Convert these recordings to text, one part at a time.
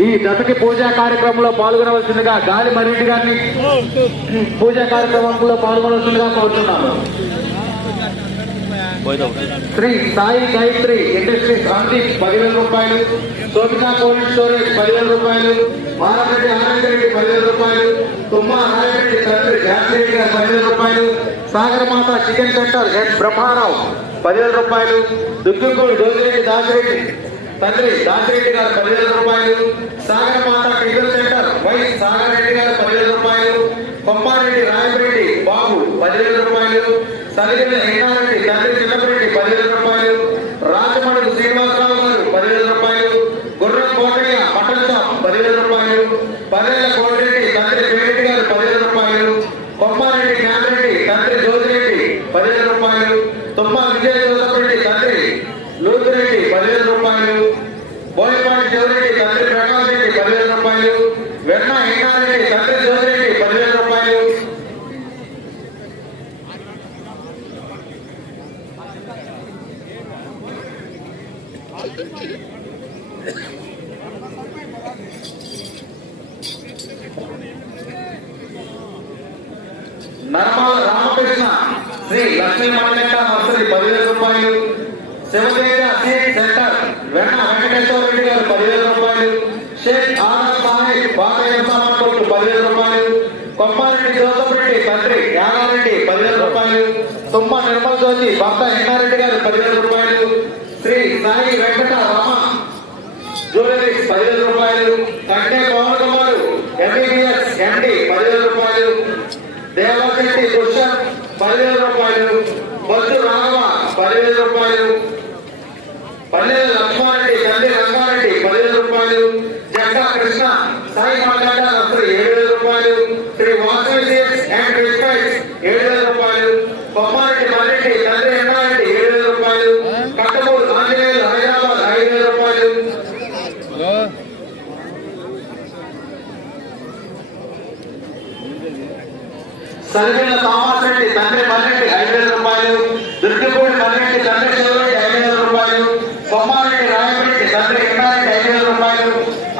ఈ దశకి పూజా కార్యక్రమంలో పాల్గొనవలసిందిగా గాలి మరెడ్డి గారిని పూజా కార్యక్రమంలో పాల్గొనవలసిందిగా కోరుతున్నాను శ్రీ సాయి గాయత్రి ఇండస్ట్రీస్ రందీప్ పదివేల రూపాయలు సోమికా కోల్డ్ స్టోరేజ్ పదివేల రూపాయలు మారరెడ్డి ఆనందరెడ్డి పదివేల రూపాయలు తుమ్మా నారాయణరెడ్డి తండ్రి జాన్రెడ్డి గారు పదివేల రూపాయలు Sagaramatha chicken centre S Brahmarao పదివేల రూపాయలు దుగ్గుకూడి డోజిరెడ్డి దాసిరెడ్డి తండ్రి దాసిరెడ్డి గారు పదివేల రూపాయలు Sagaramatha tiffin center Y Sagareddy గారు పదివేల రూపాయలు కొమ్మారెడ్డి రాయపరెడ్డి బాబు పదివేల రూపాయలు సరిగిన ఎన్నారెడ్డి తండ్రి చిన్నపరెడ్డి పదివేల రూపాయలు రాజమడుగు శ్రీనివాసరావు గారు పదివేల రూపాయలు గుర్రం కోటయ్య మటన్ షాప్ పదివేల రూపాయలు పదేళ్ళ కోటిరెడ్డి తండ్రి పేరెడ్డి గారు పదివేల రూపాయలు కొమ్మారెడ్డి జ్ఞానరెడ్డి తండ్రి జ్యోతిరెడ్డి పదివేల రూపాయలు తుమ్మ విజయ పదివేల రూపాయలు బోయపాటి శివరెడ్డి తండ్రి ప్రకాష్ రెడ్డి పదివేల రూపాయలు వెన్న ఇంగారెడ్డి తండ్రి జ్యోతిరెడ్డి పదివేల రూపాయలు నరమాల రామకృష్ణ శ్రీ లక్ష్మీ మణికంఠ నర్సరీ పదివేల రూపాయలు శివతేజ సీట్ సెంటర్ వెన్న వెంకటేశ్వర రెడ్డి గారు పదివేల రూపాయలు షేక్ ఆనంద్ సాహిబ్ బాలయ్య కొట్టు పదివేల రూపాయలు కొమ్మారెడ్డి జోసఫ్ రెడ్డి తండ్రి యానారెడ్డి పదివేల రూపాయలు తుమ్మ నిర్మల్ జ్యోతి భర్త ఎన్నారెడ్డి గారు పదివేల రూపాయలు శ్రీ సాయి వెంకట రమ జ్యువెలరీస్ పదివేల రూపాయలు కంటే పవన్ కుమార్ ఎంబీబీఎస్ ఎండి పదివేల రూపాయలు దేవశెట్టి దుష్యంత్ పదివేల రూపాయలు. బొద్దు రామ పదివేల రూపాయలు పల్లెల లక్ష్మారెడ్డి తండ్రి రంగారెడ్డి పదివేల రూపాయలు జగ్గా కృష్ణ సాయి మాట్లాడ నర్సరీ ఏడు వేల రూపాయలు శ్రీ వాసవి సీడ్స్ అండ్ రిస్పైట్స్ ఏడు వేల రూపాయలు కొమ్మారెడ్డి మల్లెడ్డి తండ్రి ఎన్నారెడ్డి ఏడు వేల రూపాయలు కట్టమూరు ఆంజనేయులు హైదరాబాద్ ఐదు వేల రూపాయలు సరిగిన థామస్ రెడ్డి తండ్రి మల్లెడ్డి ఐదు వేల రూపాయలు దుర్గపూడి మల్లెడ్డి తండ్రి శివరెడ్డి ఐదు వేల రూపాయలు కొమ్మారెడ్డి రాయపరెడ్డి తండ్రి ఎన్నారెడ్డి ఐదు వేల రూపాయలు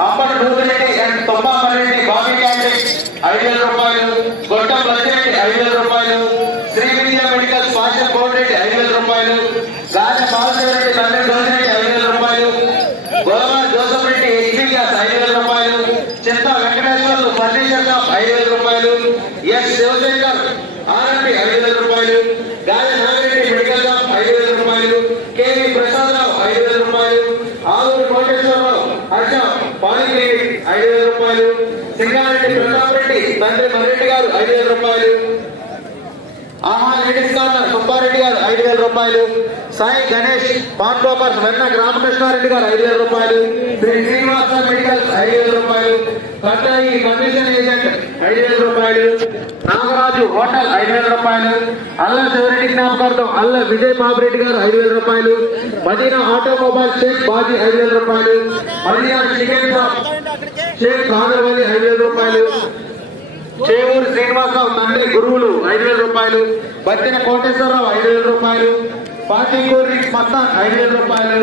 Ambati Doodireddy and Thomma Malleddy Bobby candid ఐదు వేల రూపాయలు గొట్టం లక్ష్మిరెడ్డి ఐదు వేల రూపాయలు శ్రీ విద్యా మెడికల్ స్పాన్సర్ కోటిరెడ్డి ఐదు వేల రూపాయలు గాజ బాలశివరెడ్డి తండ్రి దోసిరెడ్డి ఐదు వేల రూపాయలు Godavari Joseph Reddy HP gas ఐదు వేల రూపాయలు చింత వెంకటేశ్వర్లు ఫర్నిచర్ షాప్ ఐదు వేల రూపాయలు ఎస్ శివశంకర్ ఆర్ఎంపి ఐదు వేల రూపాయలు గాలి నాగిరెడ్డి మెడికల్ షాప్ ఐదు వేల రూపాయలు కేవి ప్రసాదరావు ఐదు వేల రూపాయలు ఆలూరు కోటేశ్వరరావు హర్ష పాలిక్లినిక్ ఐదు వేల రూపాయలు సింగారెడ్డి ప్రతాప్ రెడ్డి తండ్రి మర్రెడ్డి గారు ఐదు వేల రూపాయలు ఆహా కార్నర్ సుబ్బారెడ్డి గారు ఐదు వేల రూపాయలు. సాయి గణేష్ పాన్ బ్రోకర్స్ వెన్న రామకృష్ణారెడ్డి గారు ఐదు వేల రూపాయలు. శ్రీ శ్రీనివాస మెడికల్ ఐదు వేల రూపాయలు. కట్టాయి కమిషన్ ఏజెంట్ ఐదు వేల రూపాయలు. నాగరాజు హోటల్ ఐదు వేల రూపాయలు. అల్ల శివరెడ్డి జ్ఞాపకార్థం అల్ల విజయ్ బాబురెడ్డి గారు ఐదు వేల రూపాయలు. మదీనా ఆటోమొబైల్ షేక్ బాజీ ఐదు వేల రూపాయలు. మదీనా చికెన్ షాప్ షేక్ కాదర్వాలి ఐదు వేల రూపాయలు. చేవూరు శ్రీనివాసరావు తండ్రి గురువులు ఐదు వేల రూపాయలు బత్తిన కోటేశ్వరరావు ఐదు వేల రూపాయలు పాతికూరి మస్తాన్ ఐదు వేల రూపాయలు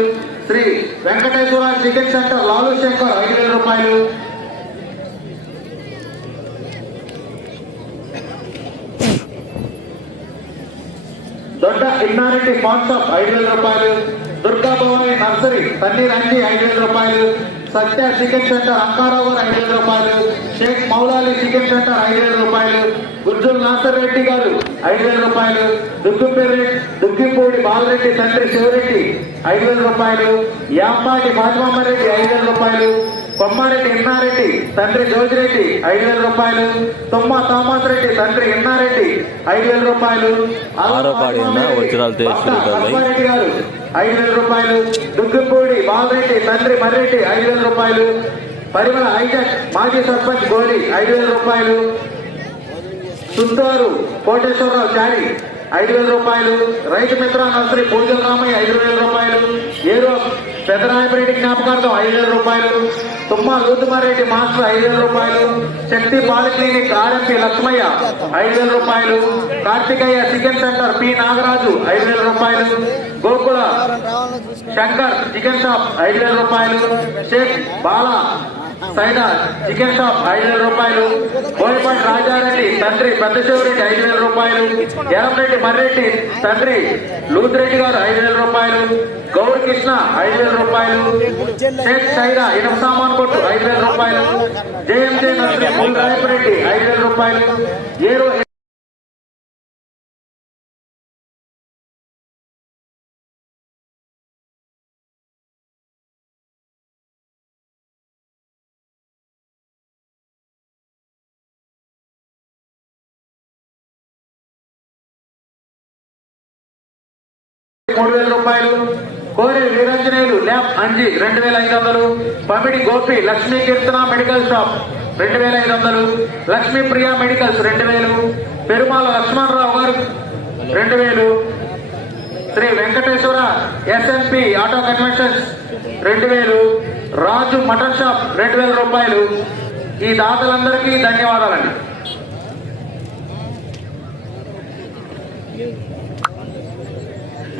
శ్రీ వెంకటేశ్వర చికెన్ సెంటర్ లాలు శంకర్ ఐదు వేల రూపాయలు. దొడ్డ ఇన్నారెడ్డి పాన్ షాప్ ఐదు వేల రూపాయలు దుర్గా భవాని నర్సరీ తన్నీర్ ఐదు వేల రూపాయలు సత్య చికెన్ సెంటర్ అంకారావు గారు ఐదు వేల రూపాయలు షేక్ మౌలాలి చికెన్ సెంటర్ ఐదు వేల రూపాయలు గుర్జుల్ నాసర్ రెడ్డి గారు ఐదు వేల రూపాయలు దుగ్గుపేరి దుగ్గిపూడి బాలరెడ్డి తండ్రి శివరెడ్డి ఐదు వేల రూపాయలు యామ్మాటి మాధవమ్మారెడ్డి ఐదు వేల రూపాయలు కొమ్మారెడ్డి ఇన్నారెడ్డి తండ్రి జోజిరెడ్డి ఐదు వేల రూపాయలు. తుమ్మ థామస్ రెడ్డి తండ్రి ఇన్నారెడ్డి ఐదు వేల రూపాయలు. అప్పారెడ్డి గారు ఐదు వేల రూపాయలు. దుగ్గుపూడి బాలరెడ్డి తండ్రి మర్రెడ్డి ఐదు వేల రూపాయలు. పరిమళ ఐజక్ మాజీ సర్పంచ్ గోడి ఐదు వేల రూపాయలు. సుందూరు కోటేశ్వరరావు చారి ఐదు వేల రూపాయలు. రైతు మిత్ర నర్సరీ పూజల రామయ్య ఐదు వేల రూపాయలు. ఏరో పెద్దరాయపరెడ్డి జ్ఞాపకార్థం ఐదు వేల రూపాయలు. తుమ్మ లూతుమారెడ్డి మాస్టర్ ఐదు వేల రూపాయలు శక్తి పాలిక్లినిక్ ఆర్ఎంపి లక్ష్మయ్య ఐదు వేల రూపాయలు Karthikaiah chicken centre P Nagaraju ఐదు వేల రూపాయలు గోకుల శంకర్ చికెన్ షాప్ ఐదు వేల రూపాయలు షేక్ బాలా సైనా చికెన్ షాప్ ఐదు వేల రూపాయలు బోయపాటి రాజారెడ్డి తండ్రి పెద్దశివరెడ్డి ఐదు వేల రూపాయలు ఎరంరెడ్డి మర్రెడ్డి తండ్రి లూతిరెడ్డి గారు ఐదు వేల రూపాయలు గౌరీ కృష్ణ ఐదు వేల రూపాయలు షేక్ సైదా ఇనం సామాన్ కొట్టు ఐదు వేల రూపాయలు జేఎంజే మంత్రి మూల్ రాయపరెడ్డి ఐదు వేల రూపాయలు ఏరు మూడు వేల రూపాయలు. కోరి వీరంజనేయులు ల్యాబ్ అంజి రెండు వేల ఐదు వందలు. పమిడి గోపి లక్ష్మీ కీర్తన మెడికల్ షాప్ రెండు వేల ఐదు వందలు. లక్ష్మీ ప్రియా మెడికల్స్ రెండు వేలు. పెరుమాల లక్ష్మణరావు గారు రెండు వేలు. Sri Venkateswara SNP auto conventions రెండు వేలు. రాజు మటన్ షాప్ రెండు వేల రూపాయలు. ఈ దాతలందరికీ ధన్యవాదాలండి.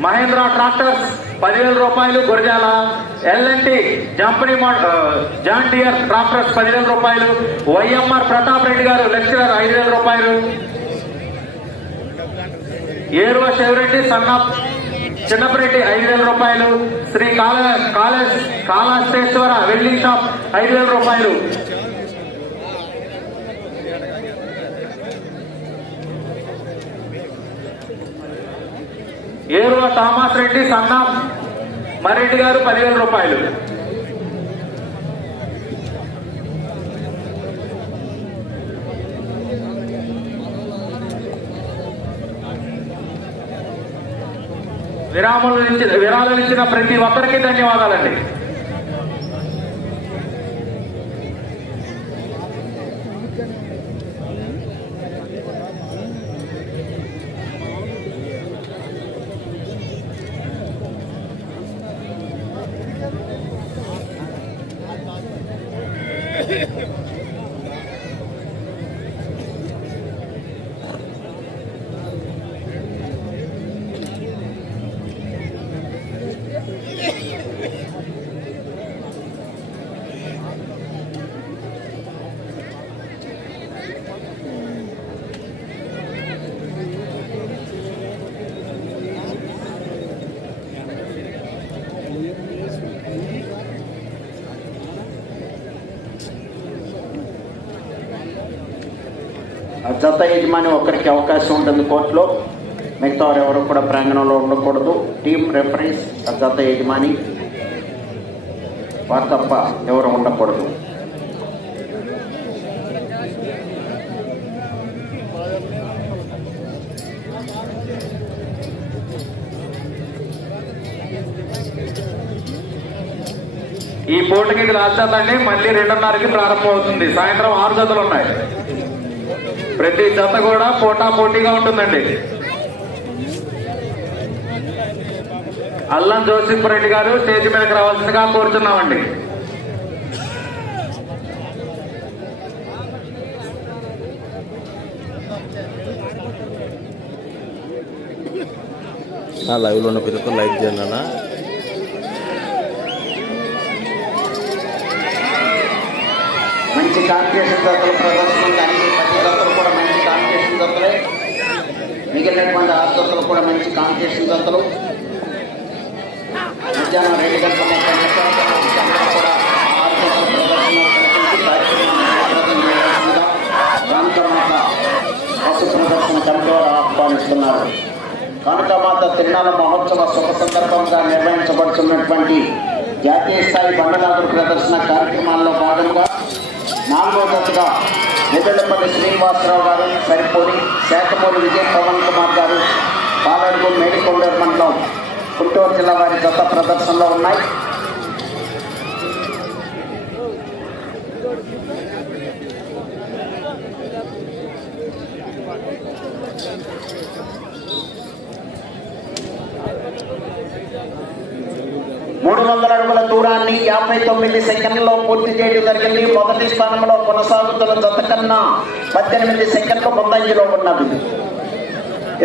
మహేంద్ర ట్రాక్టర్స్ పదివేల రూపాయలు Gurazala LNT Jampani John Deere tractors పదివేల రూపాయలు వైఎంఆర్ ప్రతాప్ రెడ్డి గారు లెక్చరర్ ఐదు వేల రూపాయలు. ఏరువ శివరెడ్డి సన్న చిన్నపరెడ్డి ఐదు వేల రూపాయలు. శ్రీ కాళ కాళేశ్వర వెల్డింగ్ షాప్ ఐదు వేల రూపాయలు. ఏరువ థామస్ రెడ్డి సన్నా మరెడ్డి గారు పదివేల రూపాయలు. విరాములు ఇచ్చిన విరాళాలు ఇచ్చిన ప్రతి ఒక్కరికి ధన్యవాదాలండి. జత యజమాని ఒకరికి అవకాశం ఉంటుంది కోర్టులో. మిగతా వారు ఎవరు కూడా ప్రాంగణంలో ఉండకూడదు. టీం రెఫరెన్స్ జత యజమాని. వారు తప్ప ఎవరు ఉండకూడదు. ఈ పోటీకి ఇది రాజధాని మళ్ళీ రెండున్నరకి ప్రారంభం అవుతుంది సాయంత్రం ఆరు జతలు ఉన్నాయి. ప్రతి జత కూడా పోటా పోటీగా ఉంటుందండి. అల్లం జోసిఫ్ రెడ్డి గారు స్టేజ్ మీదకి రావాల్సిందిగా కోరుతున్నామండి. లైవ్లో ఉన్న పిల్లలకు లైక్ చేయండి అన్న మంచి జతలు ప్రదర్శన కాంపిటీషన్ మిగిలినటువంటి ఆరు కూడా మంచి కాంపిటీషన్ జతలు మధ్యాహ్నం రెండు గంటల ముప్పై నిమిషాలకు కూడా ఆరు ప్రదర్శన కల్పించి కార్యక్రమాన్ని జయప్రదం పశు ప్రదర్శన కమిటీ ఆహ్వానిస్తున్నారు. కానుకమాత తిరునాళ్ళ మహోత్సవ శుభ సందర్భంగా నిర్వహించబడుతున్నటువంటి జాతీయ స్థాయి బండరాజు ప్రదర్శన కార్యక్రమాల్లో భాగంగా నాలుగో దశగా నిదళ్ళపల్లి శ్రీనివాసరావు గారు సరిపోని శాఖమూరి విజయ్ పవన్ కుమార్ గారు పాలడుగు మేడికొండూరు మండలం గుంటూరు జిల్లా వారి గత ప్రదర్శనలో ఉన్నాయి. మూడు వందల అడుగుల దూరాన్ని యాభై తొమ్మిది సెకండ్లో పూర్తి చేయడం జరిగింది. మొదటి స్థానంలో కొనసాగుతున్న జత కన్నా పద్దెనిమిది సెకండ్లు ముందంజలో ఉన్నది.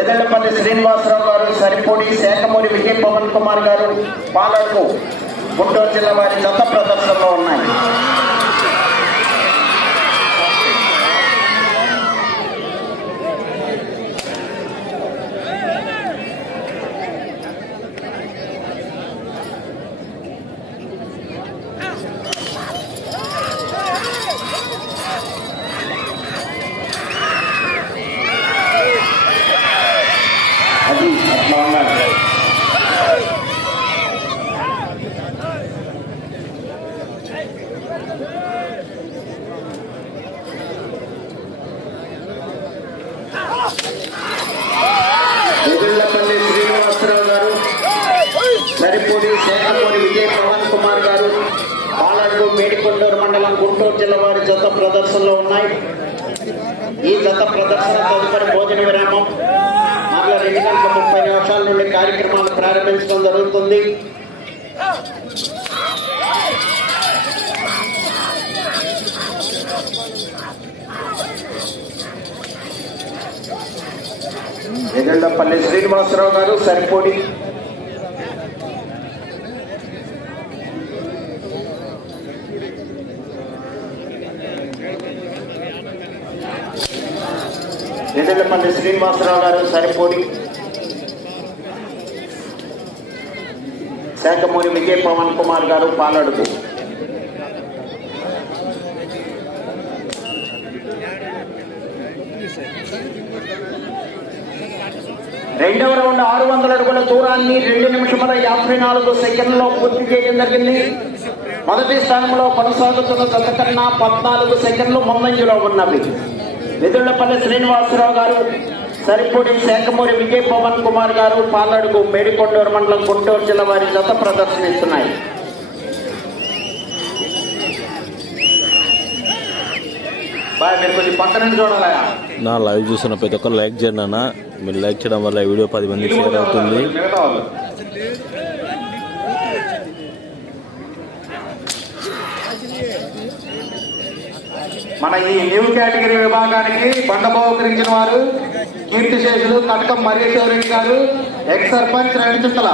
ఎదళ్ళపల్లి శ్రీనివాసరావు గారు సరిపూడి శాఖమూరి విజయ్ పవన్ కుమార్ గారు పాలకు గుంటూరు జిల్లా వారి జత ప్రదర్శనలో ఉన్నాయి అది అట్లా ఉండాలి ఎదుళ్ళపల్లి శ్రీనివాసరావు గారు సరిపూడి శేఖపూడి విజయ్ పవన్ కుమార్ గారు పాలడుగు మేడికొండూరు మండలం గుంటూరు జిల్లా వారి జత ప్రదర్శనలో ఉన్నాయి ఈ జత ప్రదర్శన తదుపరి భోజన విరామం మరలా రెండు గంటల ముప్పై నిమిషాల నుండి కార్యక్రమాలు ప్రారంభించడం జరుగుతుంది ఎగళ్ళపల్లి శ్రీనివాసరావు గారు సరిపోడి. ఎడలపల్లి శ్రీనివాసరావు గారు సరిపోడి. శాఖమూరి విజయ్ పవన్ కుమార్ గారు పాలడుతూ రెండవ రౌండ్ ఆరు వందల అడుగుల దూరాన్ని రెండు నిమిషముల యాభై నాలుగు సెకండ్లలో పూర్తి చేయడం జరిగింది. మొదటి స్థానంలో కొనసాగుతున్న జత పద్నాలుగు సెకండ్లు ముందంజలో ఉన్నవి. వెదుళ్ళపల్లి శ్రీనివాసరావు గారు సరిపూడి శేఖమూరి విజయ్ పవన్ కుమార్ గారు పాలడుగు మేడికొండూరు మండలం గుంటూరు జిల్లా వారి జత ప్రదర్శనిస్తున్నాయి. నా లైవ్ చూసిన ప్రతి ఒక్కరు లైక్ చేయండి అన్న. మీరు లైక్ చేయడం వల్ల ఈ వీడియో పది మందికి షేర్ అవుతుంది. మన ఈ న్యూ కేటగిరీ విభాగానికి బండ బహుకరించిన వారు కీర్తిశేషులు కటకం మరీశ్వర రెడ్డి గారు ఎక్స్ సర్పంచ్ రణచిత్తల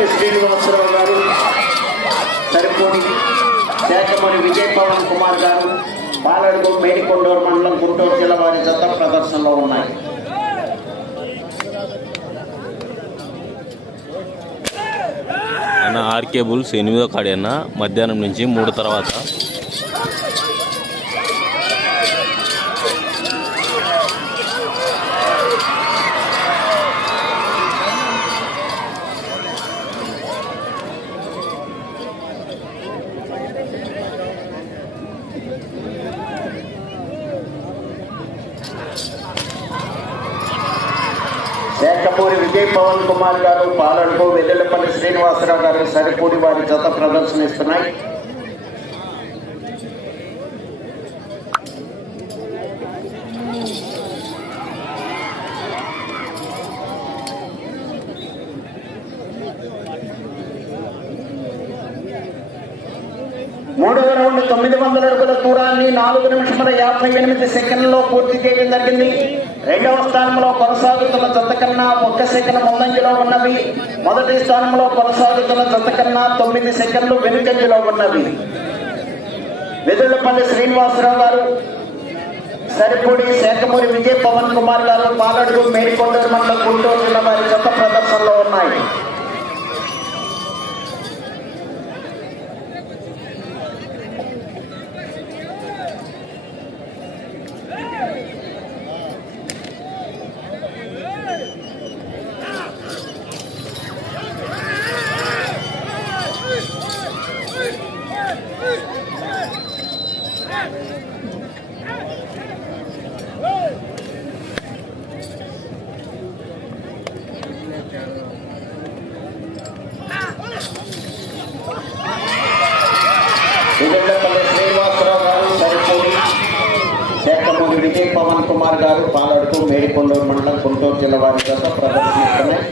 కోటి శ్రీనివాసరావు గారు సరిపోని శాఖమణి విజయ్ పవన్ కుమార్ గారు పాలడుగు మేడికొండూరు మండలం గుంటూరు జిల్లా వారి జత ప్రదర్శనలో ఉన్నాయి. అన్న ఆర్కే బుల్స్ ఎనిమిదో కాడి అన్న. మధ్యాహ్నం నుంచి మూడు తర్వాత. శాఖపూరి పవన్ కుమార్ గారు పాలడుగు వెల్లెలపల్లి శ్రీనివాసరావు గారు సరిపూడి వారి జత ప్రదర్శనిస్తున్నాయి. మూడవ రౌండ్ తొమ్మిది వందల అడుగుల దూరాన్ని నాలుగు నిమిషముల యాభై ఎనిమిది సెకండ్లలో పూర్తి చేయడం జరిగింది. రెండవ స్థానంలో కొనసాగుతున్న జత కన్నా ఒక్క సెకండ్ ముందంజలో ఉన్నవి. మొదటి స్థానంలో కొనసాగుతున్న జత కన్నా తొమ్మిది సెకండ్లు వెనుకంజలో ఉన్నవి. వెదుళ్ళపల్లి శ్రీనివాసరావు గారు సరిపూడి శేఖమూరి విజయ్ పవన్ కుమార్ గారు పాలడుగు మేడికొండూరు మండలం గుంటూరు జిల్లా వారి జత ప్రదర్శనలో ఉన్నాయి. గుంటూరు జిల్లా వారి చేత ప్రదర్శిస్తున్నాయి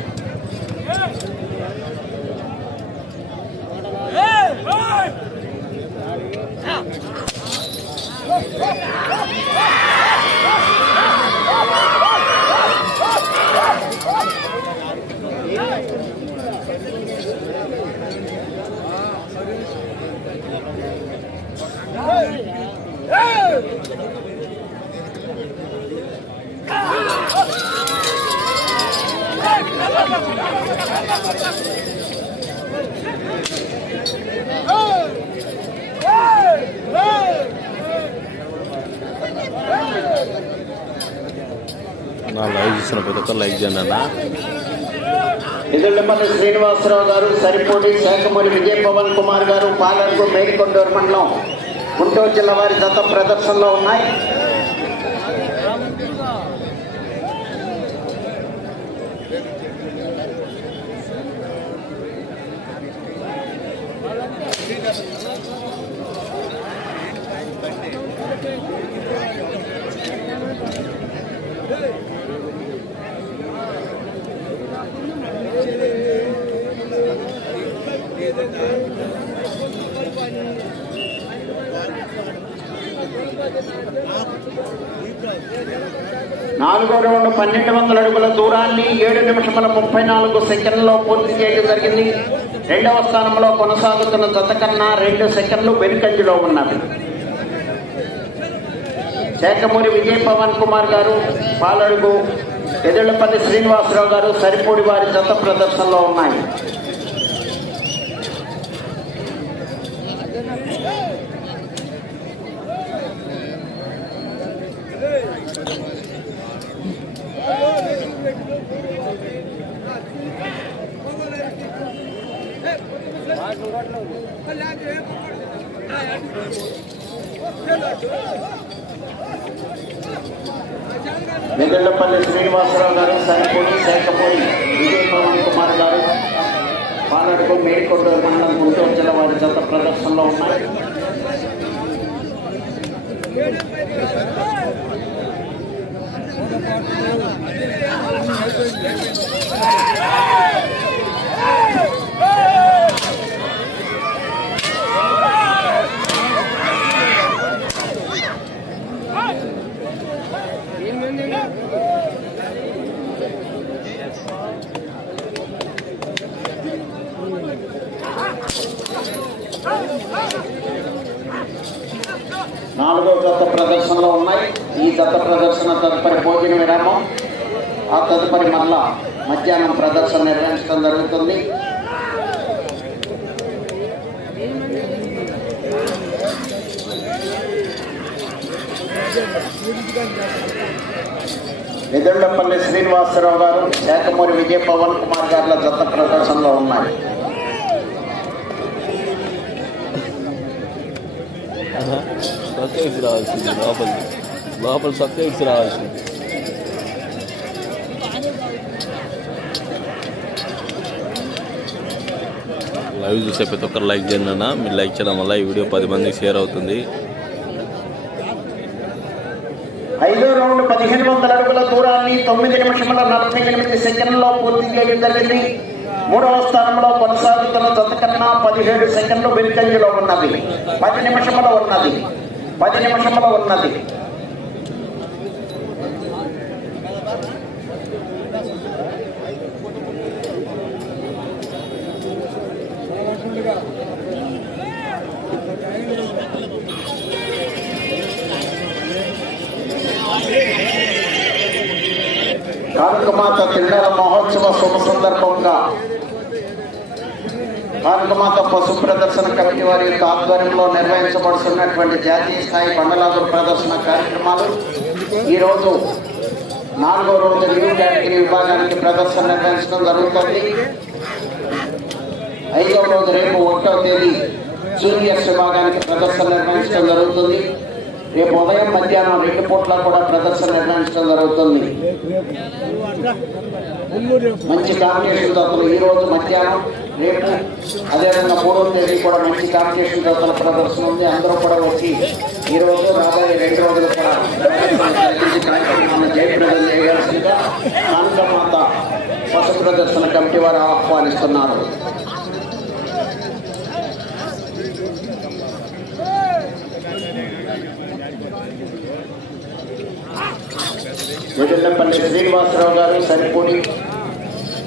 నా లైవ్ చూసిన ప్రతి ఒక్కరు లైక్ చేయండి అన్న ఎదుళ్ళపల్లి శ్రీనివాసరావు గారు సరిపోటి విజయ్ పవన్ కుమార్ గారు పాలడుతూ మేడికొండూరు మండలం గుంటూరు జిల్లా వారి దత్త ప్రదర్శనలో ఉన్నాయి. నాలుగో రౌండ్ పన్నెండు వందల అడుగుల దూరాన్ని ఏడు నిమిషముల ముప్పై నాలుగు సెకండ్లో పూర్తి చేయడం జరిగింది. రెండవ స్థానంలో కొనసాగుతున్న జత కన్నా రెండు సెకండ్లు వెనుకంజలో ఉన్నవి శేఖమూరి విజయ్ పవన్ కుమార్ గారు పాలడుగు ఎదుళ్ళపల్లి శ్రీనివాసరావు గారు సరిపూడి వారి జత ప్రదర్శనలో ఉన్నాయి వెదళ్ళపల్లి శ్రీనివాసరావు గారు సరిపూడి శేఖపూడి విజయ్ పవన్ కుమార్ గారు పాలడుగు మేడికొండూరు మండలం గుంటూరు జిల్లా వారి జత ప్రదర్శనలో ఉన్నాయి జత ప్రదర్శనలో ఉన్నాయి. ఈ జత ప్రదర్శన తదుపరి భోజన విరామం ఆ తదుపరి మళ్ళా మధ్యాహ్నం ప్రదర్శన నిర్వహించడం జరుగుతుంది. నిదండపల్లి శ్రీనివాసరావు గారు శాఖమూరి విజయ పవన్ కుమార్ గారుల జత ప్రదర్శనలో ఉన్నాయి. ఎక్కి రావాల్సింది లోపలికి లోపల సొక్క ఎక్కి రావాల్సింది. లైవ్ చూసే ప్రతి ఒక్కరు లైక్ చేయండి అన్న. మీరు లైక్ చేయడం వల్ల ఈ వీడియో పది మందికి షేర్ అవుతుంది. ఐదో రౌండ్ పదిహేను వందల అడుగుల దూరాన్ని తొమ్మిది నిమిషముల నలభై ఎనిమిది సెకండ్లో పూర్తి చేయడం జరిగింది. మూడవ స్థానంలో కొనసాగుతున్న జత కన్నా పదిహేడు సెకండ్లు వెనుకంజలో ఉన్నది. పది నిమిషముల ఉన్నది. పది నిమిషంలో ఉన్నది కానుకమాత తిండల మహోత్సవ శుభ సందర్భంగా కానుకమాత పశు ప్రదర్శన కమిటీ వారి యొక్క ఆధ్వర్యంలో నిర్వహించబడుతున్నటువంటి జాతీయ స్థాయి బండలాదుల ప్రదర్శన కార్యక్రమాలు ఈరోజు నాలుగో రోజు న్యూ కేటగిరీ విభాగానికి ప్రదర్శన నిర్వహించడం జరుగుతుంది. ఐదవ రోజు రేపు ఒకటో తేదీ జూనియర్స్ విభాగానికి ప్రదర్శన నిర్వహించడం జరుగుతుంది. రేపు ఉదయం మధ్యాహ్నం రెండు పూట్ల కూడా ప్రదర్శన నిర్వహించడం జరుగుతుంది. మంచి కాంపిటీషన్ అతను ఈ రోజు మధ్యాహ్నం అదేవిధంగా మూడవ తేదీ కూడా మంచి కాంపిటీషన్ జతల ప్రదర్శన ఉంది. అందరూ కూడా వచ్చి ఈ రోజు రాబోయే రెండు రోజులు కూడా కార్యక్రమాన్ని జయప్రదం చేయాల్సిందిగా కాంతమాత పశు ప్రదర్శన కమిటీ వారు ఆహ్వానిస్తున్నారు. వెల్లంపల్లి శ్రీనివాసరావు గారు సరిపూడి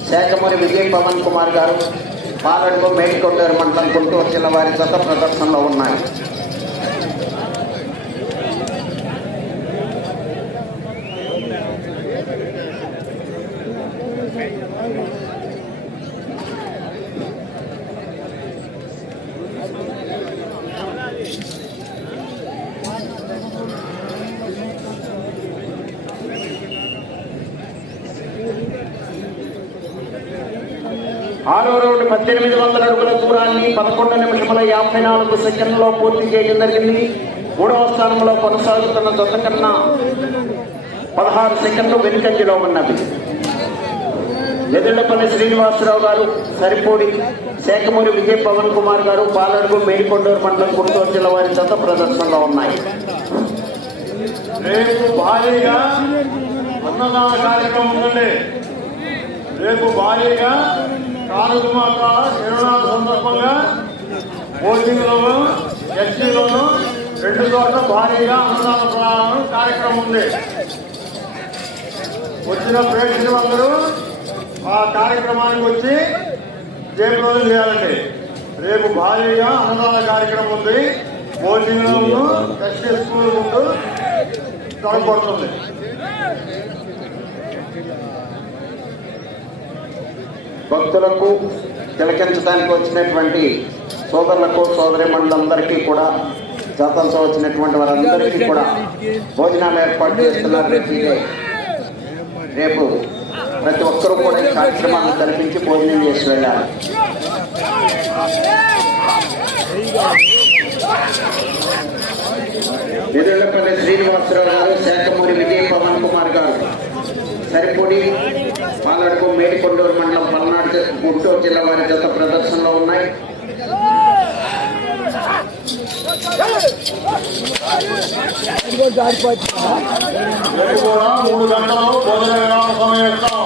శాఖమూరి విజయ్ పవన్ కుమార్ గారు పాలడుగు మేడికొండూరు మండలం గుంటూరు జిల్లా వారి జత ప్రదర్శనలో ఉన్నాయి. ఆరో పద్దెనిమిది వందల అడుగుల దూరాన్ని పదకొండు నిమిషముల యాభై నాలుగు సెకండ్లో పూర్తి చేయడం జరిగింది. మూడవ స్థానంలో కొనసాగుతున్న జత కన్నా పదహారు సెకండ్లు వెనుకంజలో ఉన్నది. ఎదుళ్ళపల్లి శ్రీనివాసరావు గారు సరిపూడి శేఖమూరి విజయ్ పవన్ కుమార్ గారు పాలడుగు మేడికొండూరు మండలం గుంటూరు జిల్లా వారి జత ప్రదర్శనలో ఉన్నాయి. రేపు భారీగా అన్నదాన కార్యక్రమం ఉందండి. రేపు భారీగా కార్యక్రమాల నిర్వహణ సందర్భంగా ఓటింగ్లోను ఎస్టీలోను రెండు చోట్ల భారీగా అన్నదాన ప్రా- కార్యక్రమం ఉంది. వచ్చిన ప్రేక్షకులందరూ ఆ కార్యక్రమానికి వచ్చి జయప్రదం చేయాలండి. రేపు భారీగా అన్నదాన కార్యక్రమం ఉంది. ఓటింగ్లోను ఎస్టీ స్కూల్ ముందు జరగబడుతుంది భక్తులకు తిలకించడానికి వచ్చినటువంటి సోదరులకు సోదరి మండలందరికీ కూడా జాతలతో వచ్చినటువంటి వారందరికీ కూడా భోజనాలు ఏర్పాటు చేస్తున్నారు రేపు రేపు ప్రతి ఒక్కరూ కూడా ఈ కార్యక్రమాన్ని కల్పించి భోజనం చేసి వెళ్ళాలి. నిరుళ్ళపల్లి శ్రీనివాసరావు గారు శాఖమూరి విజయ్ పవన్ కుమార్ గారు సరిపొడి పాలడుకు మేడికొండూరు మండలం గుంటూరు జిల్లా వారి జత ప్రదర్శనలో ఉన్నాయి. మూడు గంటలు భోజన విరామ సమయం ఇస్తాం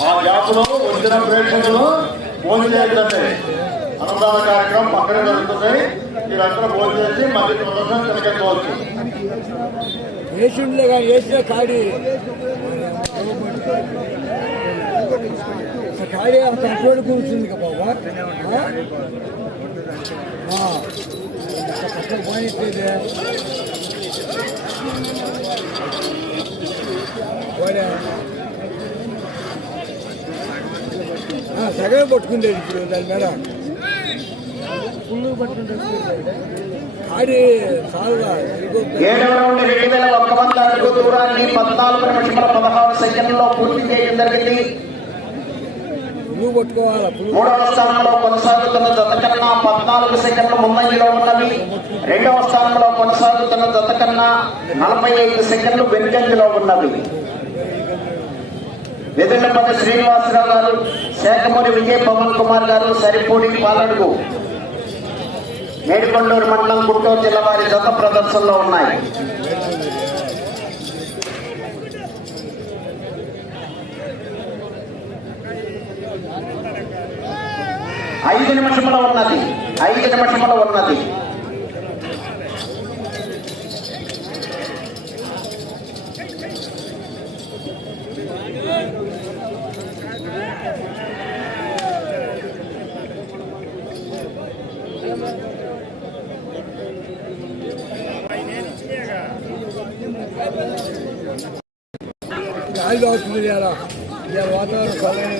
ఆ గ్యాప్ వచ్చిన ప్రేక్షకులు భోజనం చేయాలంటే అన్నదాన కార్యక్రమం పక్కనే జరుగుతుంది మీరందరూ భోజనం చేసి మళ్ళీ ప్రదర్శన తిరగెత్తవచ్చు వేసి ఉండలే కానీ వేసిన కాడి. ఆ అంత అటువంటి కూర్చుంది కదా బాబా పక్కన పోయిట్లేదే వాడే పట్టుకుండేది ఇప్పుడు దాని మీద ఫుల్ పట్టుకుంటే కాడి ఏడవ రౌండ్ రెండు వేల ఒక్క అడుగు దూరాన్ని పద్నాలుగు నిమిషముల పదహారు సెకండ్లో పూర్తి చేయడం జరిగింది. పువ్వు పట్టుకోవాలా మూడవ స్థానంలో కొనసాగుతున్న జత కన్నా పద్నాలుగు సెకండ్లు ముందంజలో ఉన్నవి రెండవ స్థానంలో కొనసాగుతున్న జత కన్నా నలభై ఐదు సెకండ్లు వెనుకంజలో ఉన్నవి వెదుళ్ళపల్లి శ్రీనివాసరావు గారు శేఖమూరి విజయ్ పవన్ కుమార్ గారు సరిపూడి పాలడుగు. మేడికొండూరు మండలం గుంటూరు జిల్లా వారి జత ప్రదర్శనలో ఉన్నాయి. ఐదు నిమిషముల ఉన్నది ఐదు నిమిషముల ఉన్నది గాలి అవుతుంది ఇలా ఇలా వాతావరణం చల్లగానే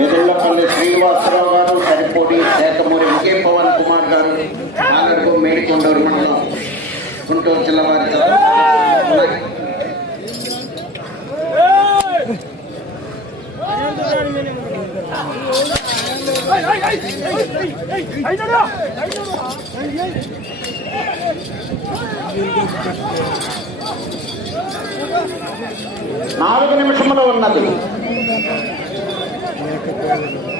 వెదుళ్ళపల్లి శ్రీనివాసరావు గారు సరిపోటి శేఖమూరి విజయ పవన్ కుమార్ గారు ఆగడుగు మేడికొండూరు మండలం గుంటూరు జిల్లా వారి నాలుగు నిమిషములు ఉన్నది. Amerika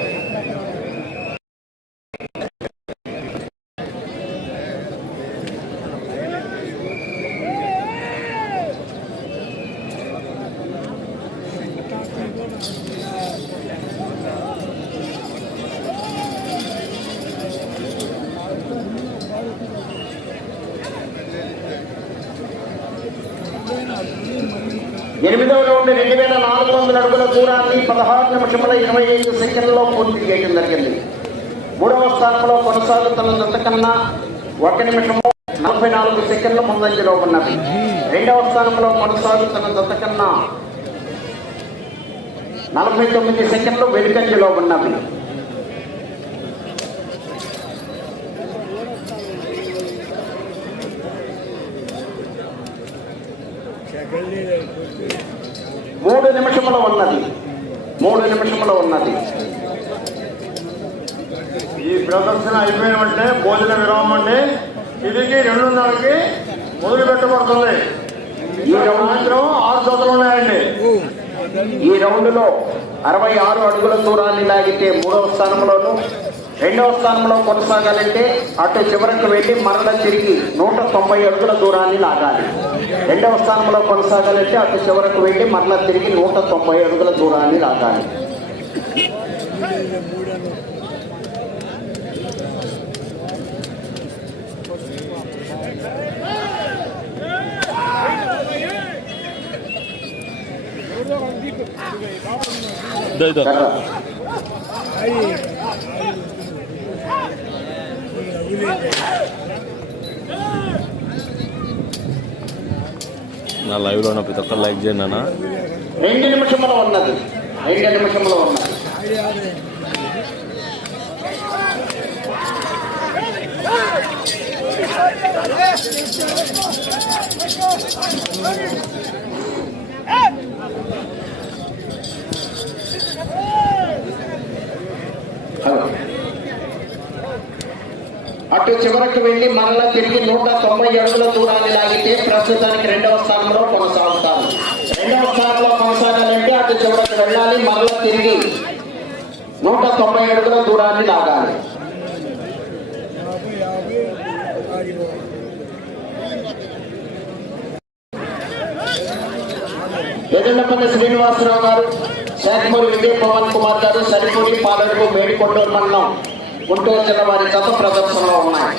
ఎనిమిదవ రౌండ్ రెండు వేల నాలుగు వందల అడుగుల దూరాన్ని పదహారు నిమిషముల ఇరవై ఐదు సెకండ్లలో పూర్తి చేయడం జరిగింది. మూడవ స్థానంలో కొనసాగుతున్న జత ఒక నిమిషము నలభై నాలుగు సెకండ్ల ముందంజలో ఉన్నది. రెండవ స్థానంలో కొనసాగుతున్న జత నలభై తొమ్మిది సెకండ్లు వెనుకంజలో ఉన్నవి సెకండ్ మూడు నిమిషముల ఉన్నది మూడు నిమిషముల ఉన్నది ఈ అయిపోయిన వెంటనే భోజన విరామం అండి. ఇది రెండున్నరకి మొదలు పెట్టబడుతుంది ఈ సాయంత్రం ఆరు జతలు ఉన్నాయండి. ఈ రౌండ్లో అరవై ఆరు అడుగుల దూరాన్ని లాగితే మూడవ స్థానంలోను రెండవ స్థానంలో కొనసాగాలంటే అటు చివరకు వెళ్ళి మరల తిరిగి నూట తొంభై అడుగుల దూరాన్ని లాగాలి. రెండవ స్థానంలో కొనసాగాలంటే అటు చివరకు వెళ్ళి మరల తిరిగి నూట తొంభై అడుగుల దూరాన్ని లాగాలి. ఇదో ఇదో నా లైవ్లో ఉన్న ప్రతి ఒక్కరు లైక్ చేయండి అన్న రెండు నిమిషముల ఉన్నది. రెండు నిమిషముల ఉన్నది. అది అటు చివరకు వెళ్ళి మరలా తిరిగి నూట తొంభై అడుగుల దూరాన్ని లాగితే ప్రస్తుతానికి రెండవ స్థానంలో కొనసాగుతారు. రెండవ స్థానంలో కొనసాగాలంటే అటు చివరకు వెళ్ళాలి మరలా తిరిగి నూట తొంభై అడుగుల దూరాన్ని లాగాలి. యాభై శ్రీనివాసరావు గారు శాఖమూరి విజయ్ పవన్ కుమార్ గారు సరిపూడి పాలనకు మేడికొండూరు మండలం. గుంటూరు జిల్లా వారి గత ప్రదర్శనలో ఉన్నాయి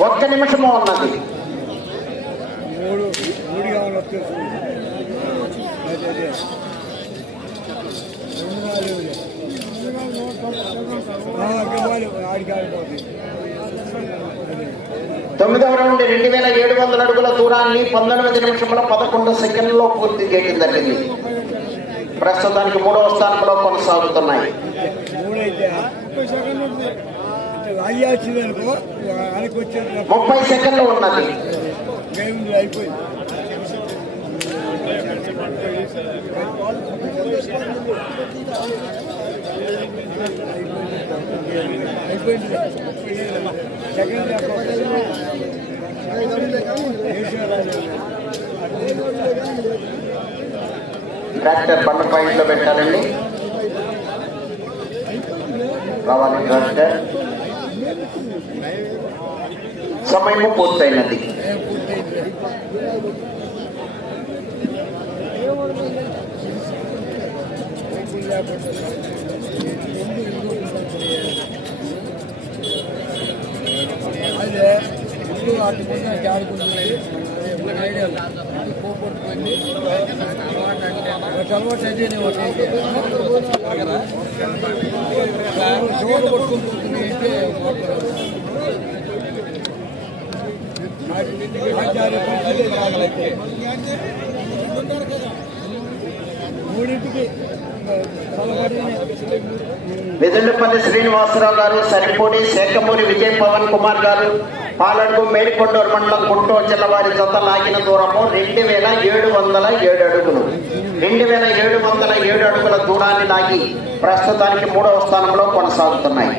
ఒక్క నిమిషము ఉన్నది మూడు ఆడిపోతుంది కావాలి వచ్చేస్తుంది అదే అదే రెండు నాలుగు అగ్గవాలి ఆడికి ఆడిపోతుంది అదే తొమ్మిదవ రౌండ్ రెండు వేల ఏడు వందల అడుగుల దూరాన్ని పంతొమ్మిది నిమిషముల పదకొండు సెకండ్లో పూర్తి చేయడం జరిగింది ప్రస్తుతానికి మూడవ స్థానంలో కొనసాగుతున్నాయి. ముప్పై సెకండ్లు ఉన్నది. అయిపోయింది ట్రాక్టర్ బండ పాయింట్లో పెట్టాలండి. రావాలి ట్రాక్టర్ సమయము పూర్తయినది. అదే ఇప్పుడు అటు ముందు ఆడుకుంటుంది ఐడియా పోగొట్టుకుంది అలవాటు అయితే షుగర్ కొట్టుకుంటుంది అంటే మూడింటికి వెదుళ్ళపల్లి శ్రీనివాసరావు గారు సరిపూడి శేఖమూరి విజయ్ పవన్ కుమార్ గారు పాలడుగు మేడికొండూరు మండలం గుంటూరు జిల్లా వారి జత లాగిన దూరము రెండు వేల ఏడు వందల ఏడు అడుగులు. రెండు వేల ఏడు వందల ఏడు అడుగుల దూరాన్ని లాగి ప్రస్తుతానికి మూడవ స్థానంలో కొనసాగుతున్నాయి.